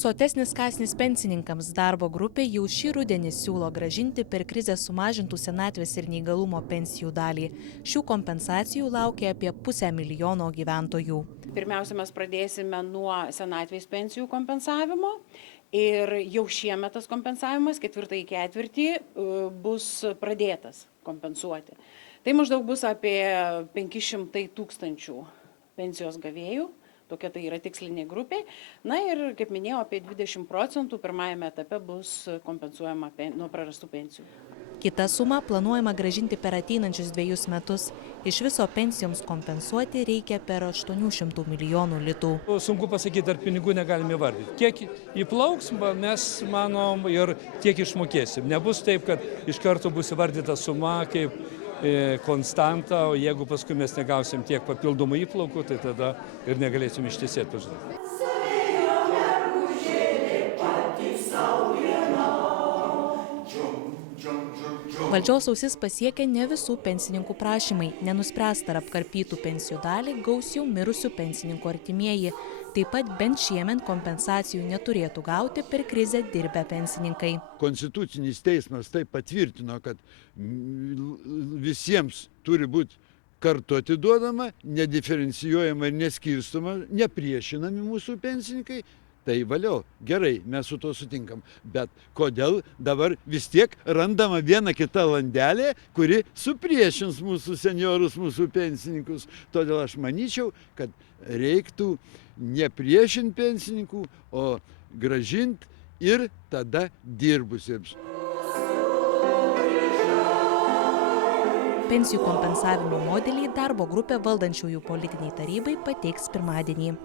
Sotesnis kąsnis pensininkams darbo grupė jau šį rudenį siūlo grąžinti per krizę sumažintų senatvės ir neįgalumo pensijų dalį. Šių kompensacijų laukia apie 500 000 gyventojų. Pirmiausia, mes pradėsime nuo senatvės pensijų kompensavimo ir jau šiemet tas kompensavimas ketvirtąjį ketvirtį bus pradėtas kompensuoti. Tai maždaug bus apie 500 000 pensijos gavėjų. Tokia tai yra tikslinė grupė. Na ir, kaip minėjau, apie 20% pirmajame etape bus kompensuojama nuo prarastų pensijų. Kita suma planuojama grąžinti per ateinančius 2 metus. Iš viso pensijoms kompensuoti reikia per 800 milijonų litų. Sunku pasakyti, ar pinigų negalime įvardyti. Kiek įplauks, mes manom ir tiek išmokėsim. Nebus taip, kad iš karto bus įvardyta suma kaip konstanta, o jeigu paskui mes negausim tiek papildomų įplaukų, tai tada ir negalėsim ištesėti pažadų. Valdžios ausis pasiekia ne visų pensininkų prašymai. Nenuspręsta, ar apkarpytų pensijų dalį gaus jau mirusių pensininkų artimieji. Taip pat bent šiemet kompensacijų neturėtų gauti per krizę dirbę pensininkai. Konstitucinis teismas taip patvirtino, kad visiems turi būti kartu atiduodama, nediferencijuojama ir neskirstoma, nepriešinami mūsų pensininkai. Tai valio, gerai, mes su to sutinkam. Bet kodėl dabar vis tiek randama viena kita landelė, kuri supriešins mūsų senjorus, mūsų pensininkus. Todėl aš manyčiau, kad reiktų nepriešinti pensininkų, o grąžinti ir tada dirbusiems. Pensijų kompensavimo modelį darbo grupė valdančiųjų politiniai tarybai pateiks pirmadienį.